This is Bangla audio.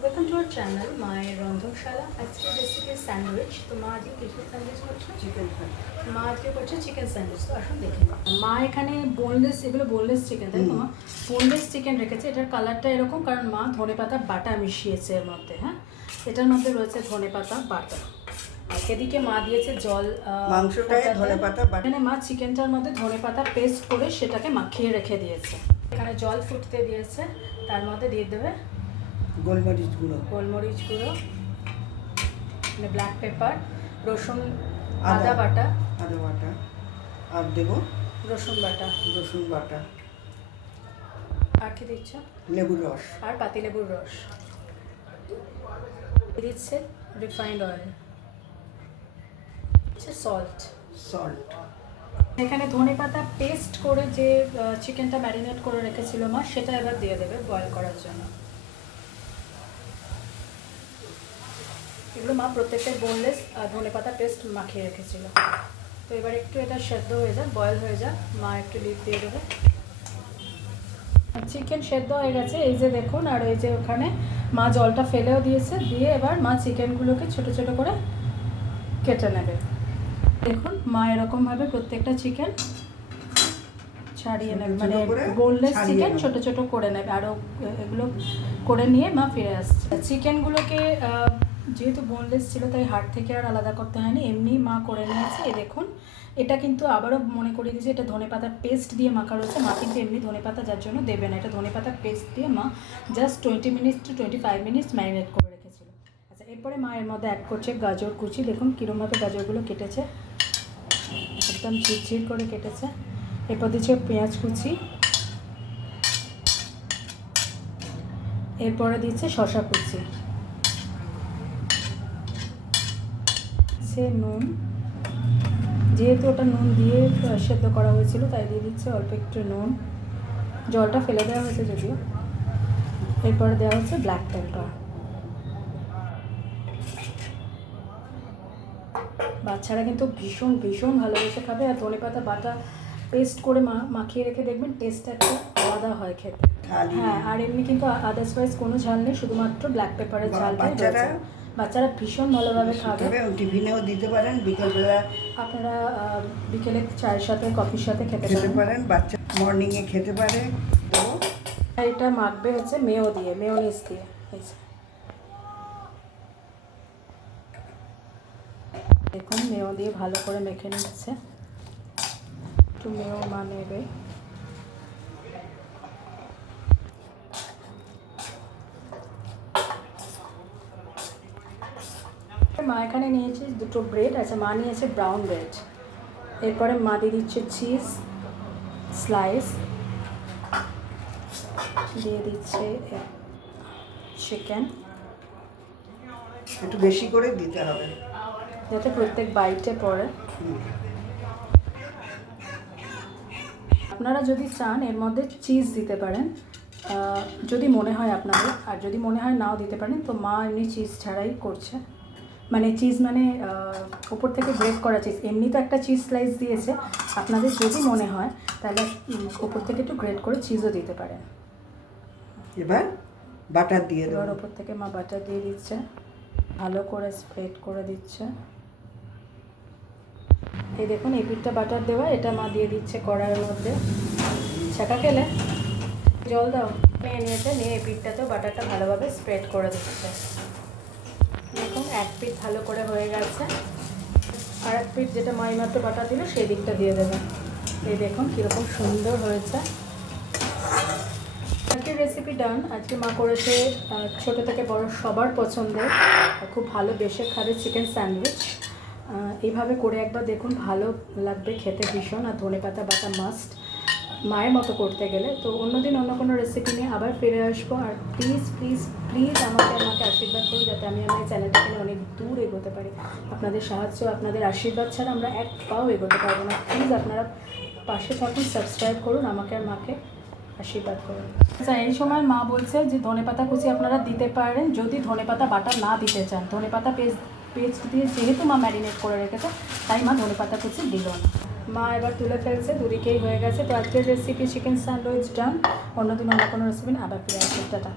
ওয়েলকাম টু আওয়ার চ্যানেল মায়ের রন্ধনশালা। আজকে রেসিপি স্যান্ডউইচ। তো মা আজকে কিছু স্যান্ডউইচ করছে, চিকেন স্যান্ডউইচ। মা আজকে করছে চিকেন স্যান্ডউইচ। তো আসুন দেখে নিই। মা এখানে বোনলেস, এগুলো বোনলেস চিকেন, তাই তো মা? বোনলেস চিকেন রেখেছে। এটার কালারটা এরকম কারণ মা ধনেপাতা বাটা মিশিয়েছে এর মধ্যে। হ্যাঁ, এটার মধ্যে রয়েছে ধনেপাতা বাটা। আর এদিকে মা দিয়েছে জল, মাংসটায় ধনেপাতা বাটা। এখানে মা চিকেনটার মধ্যে ধনেপাতা পেস্ট করে সেটাকে মাখিয়ে রেখে দিয়েছে। এখানে জল ফুটতে দিয়েছে, তার মধ্যে দিয়ে দেবে গোলমরিচ গুঁড়ো, মানে ব্ল্যাক পেপার, রসুন, আদা বাটা, আর দেবো রসুন বাটা, আর কি দিচ্ছ? লেবুর রস আর পাতিলেবুর রস দিচ্ছে, রিফাইন্ড অয়েল, সল্ট। এখানে ধনেপাতা পেস্ট করে যে চিকেনটা ম্যারিনেট করে রেখেছিল মা, সেটা এবার দিয়ে দেবে বয়েল করার জন্য। এগুলো মা প্রত্যেকটা বোনলেস ধনেপাতা পেস্ট মাখিয়ে রেখেছিল। তো এবার একটু এটা সেদ্ধ হয়ে যাক, বয়েল হয়ে যাক, মা একটু লিড দিয়ে দেবে। চিকেন সেদ্ধ হয়ে গেছে, এই যে দেখুন। আর এই যে ওখানে মা জলটা ফেলেও দিয়েছে, দিয়ে এবার মা চিকেনগুলোকে ছোট ছোট করে কেটে নেবে। দেখুন মা এরকমভাবে প্রত্যেকটা চিকেন ছাড়িয়ে নেবে, মানে বোনলেস চিকেন ছোট ছোট করে নেবে। আরও এগুলো করে নিয়ে মা ফিরে আসছে। চিকেনগুলোকে যেহেতু বোনলেস ছিল তাই হাড় থেকে আর আলাদা করতে হয়নি, এমনি মা করে নিয়েছে। এই দেখুন, এটা কিন্তু আবারও মনে করিয়ে দিয়েছে এটা ধনেপাতার পেস্ট দিয়ে মাখা রয়েছে। মা কিন্তু এমনি ধনেপাতা যার জন্য দেবে না, এটা ধনেপাতার পেস্ট দিয়ে মা just 20 minutes to 25 minutes marinate করে রেখেছিল। আচ্ছা, এরপরে মা এর মধ্যে অ্যাড করছে গাজর কুচি। দেখুন কীরকমভাবে গাজরগুলো কেটেছে, একদম ঝিরঝির করে কেটেছে। এরপর দিচ্ছে পেঁয়াজ কুচি, এরপরে দিচ্ছে শসা কুচি, নুন, যেহেতু ওটা নুন দিয়ে সেদ্ধ করা হয়েছিল তাই দিয়ে দিচ্ছে অল্প একটু নুন, জলটা ফেলে দেওয়া হয়েছে যদিও। এরপরে দেওয়া হচ্ছে ব্ল্যাক পেপার। বাচ্চারা কিন্তু ভীষণ ভীষণ ভালোবেসে খাবে। আর ধনেপাতা বাটা পেস্ট করে মাখিয়ে রেখে দেখবেন টেস্টটা একটা আলাদা হয় খেতে। হ্যাঁ, আর এমনি কিন্তু আদার্সওয়াইজ কোনো ঝাল নেই, শুধুমাত্র ব্ল্যাক পেপারের ঝালটাই রয়েছে। বাচ্চারা ভীষণ ভালোভাবে খাবে। টিফিনেও দিতে পারেন, বিকেলবেলা আপনারা বিকেলে চায়ের সাথে কফির সাথে খেতে পারেন। বাচ্চা মর্নিংয়ে খেতে পারে। এটা মাখবে হচ্ছে মেয়োনিজ দিয়ে। দেখুন মেয়ো দিয়ে ভালো করে মেখে নিচ্ছে। একটু মেয়ো মা নেবে। মা এখানে নিয়েছে দুটো ব্রেড। আচ্ছা, মা নিয়েছে ব্রাউন ব্রেড। এরপরে মা দিয়ে দিচ্ছে চিজ স্লাইস, দিয়ে দিচ্ছে চিকেন। একটু বেশি করে দিতে হবে যাতে প্রত্যেক বাইটে পড়ে। আপনারা যদি চান এর মধ্যে চিজ দিতে পারেন, যদি মনে হয় আপনাদের। আর যদি মনে হয় নাও দিতে পারেন। তো মা এমনি চিজ ছাড়াই করছে, মানে চিজ মানে ওপর থেকে গ্রেট করা চিজ। এমনি তো একটা চিজ স্লাইস দিয়েছে, আপনাদের যদি মনে হয় তাহলে ওপর থেকে একটু গ্রেট করে চিজও দিতে পারেন। এবার বাটার দিয়ে দেবো। এবার ওপর থেকে মা বাটার দিয়ে দিচ্ছে, ভালো করে স্প্রেড করে দিচ্ছে। এই দেখুন এই পিঠটা বাটার দেওয়া, এটা মা দিয়ে দিচ্ছে কড়াইয়ের মধ্যে। ছাকা খেলে জল দাও, নিয়ে নিয়েছে, নিয়ে এই পিঠটাতেও বাটারটা ভালোভাবে স্প্রেড করে দিচ্ছে। দেখুন এক পিঠ ভালো করে হয়ে গেছে। আর এক পিঠ যেটা মা এইমাত্র বাটার দিল সেই দিকটা দিয়ে দেবে। এই দেখুন কীরকম সুন্দর হয়েছে। আজকের রেসিপি ডান। আজকে মা করেছে ছোটো থেকে বড় সবার পছন্দের, খুব ভালো বেশে খাবে চিকেন স্যান্ডউইচ। এইভাবে করে একবার দেখুন, ভালো লাগবে খেতে ভীষণ। আর ধনেপাতা বাটা মাস্ট মায়ের মতো করতে গেলে। তো অন্যদিন অন্য কোনো রেসিপি নিয়ে আবার ফিরে আসবো। আর প্লিজ প্লিজ প্লিজ আমাকে আশীর্বাদ করুন যাতে আমি আমার চ্যানেলটাকে অনেক দূর এগোতে পারি। আপনাদের সাহায্য, আপনাদের আশীর্বাদ ছাড়া আমরা এক পাও এগোতে পারবো না। প্লিজ আপনারা পাশে থাকুন, সাবস্ক্রাইব করুন, আমাকে আর মাকে আশীর্বাদ করুন। আচ্ছা, এই সময় মা বলছে যে ধনেপাতা কুচি আপনারা দিতে পারেন যদি ধনেপাতা বাটা না দিতে চান। ধনেপাতা পেস্ট দিয়ে যেহেতু মা ম্যারিনেট করে রেখেছে তাই মা ধনেপাতা কুচি দিল না। মা এবার তুলে ফেলছে, দুদিকেই হয়ে গেছে। তো আজকের রেসিপি চিকেন স্যান্ডউইচ ডান। অন্যদিন অন্য কোনো রেসিপি আবার ফিরে আসবে। টাটা।